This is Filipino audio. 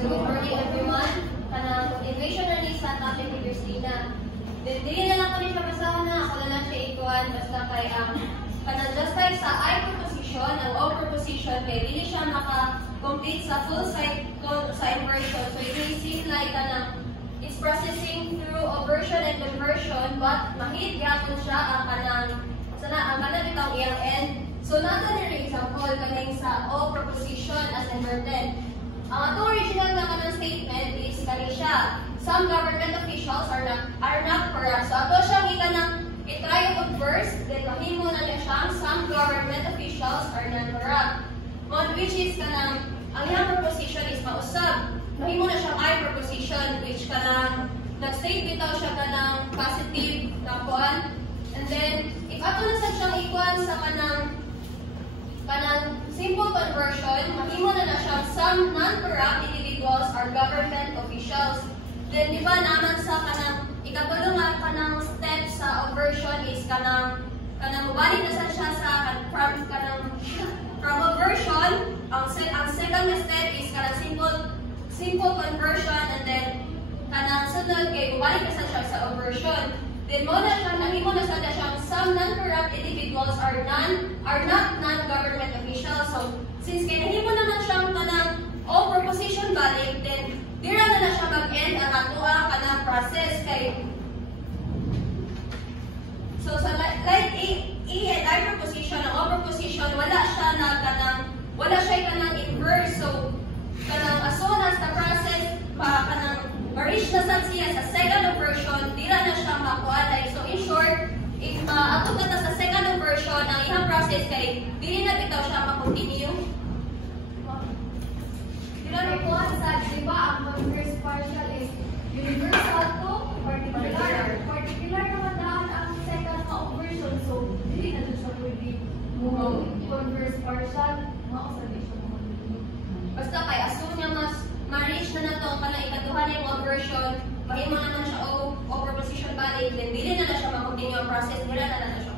So, good morning everyone. Kanang invasion na ni sa topic ni Christina. Dili na lang ko ni siya basahan na. Ako na lang siya ikuan. Basta kay kanang just like sa I preposition, ang O preposition, kay dili siya maka-complete sa full cycle sa inversion. So, it may seem like kanang it's processing through aversion and conversion, but mahit gyapon siya ang kanang bitang iyang end. So, nato na rin example kaning sa O preposition as inverted. Ang atong original na kanang statement is kani siya. Some government officials are not corrupt. So, ato siyang i-try to converse, then mahimo na niya siyang some government officials are not corrupt. Which is kanang, ang iyang preposition is mausab. Mahimo na siyang I preposition, which kanang, nag-state bitaw siya kanang positive na kuan. And then, if ato na sa siyang ikuan sa kanang simple conversion, mahimo na siyang some non-corrupt individuals are government officials. Then, di ba naman sa kanang ikatulo nga kanang step sa aversion is kanang mubalik na siya sa from aversion, ang second step is kanang simple conversion, and then kanang sunod kay mubalik na siya sa aversion. Then mo na siya nahimo na sa siyang some non-corrupt individuals are not non-government officials. So since kay nahimo naman siyang kanang O preposition balik, then dira na siya mag-end ang atoa kanang process kay so sa like E and I preposition, ang O preposition wala siya kanang inverse. So kanang as soon as the process ma-reach na siya sa second version, dira na siya makuha. So in short, if ato ka sa second version, ang ihang process kay dili na bitaw siya ma-continue. Dira na po sa diba ang converse partial is universal to particular. Particular naman daan ang second version. So dili na siya pwede mo converse partial, mao sa siya mo. Basta kay as soon nga mas ma-reach na nato kanang ikatuhan yung version, mahimo na siya O preposition balik, then dili na siya ma-continue ang process, dili na siya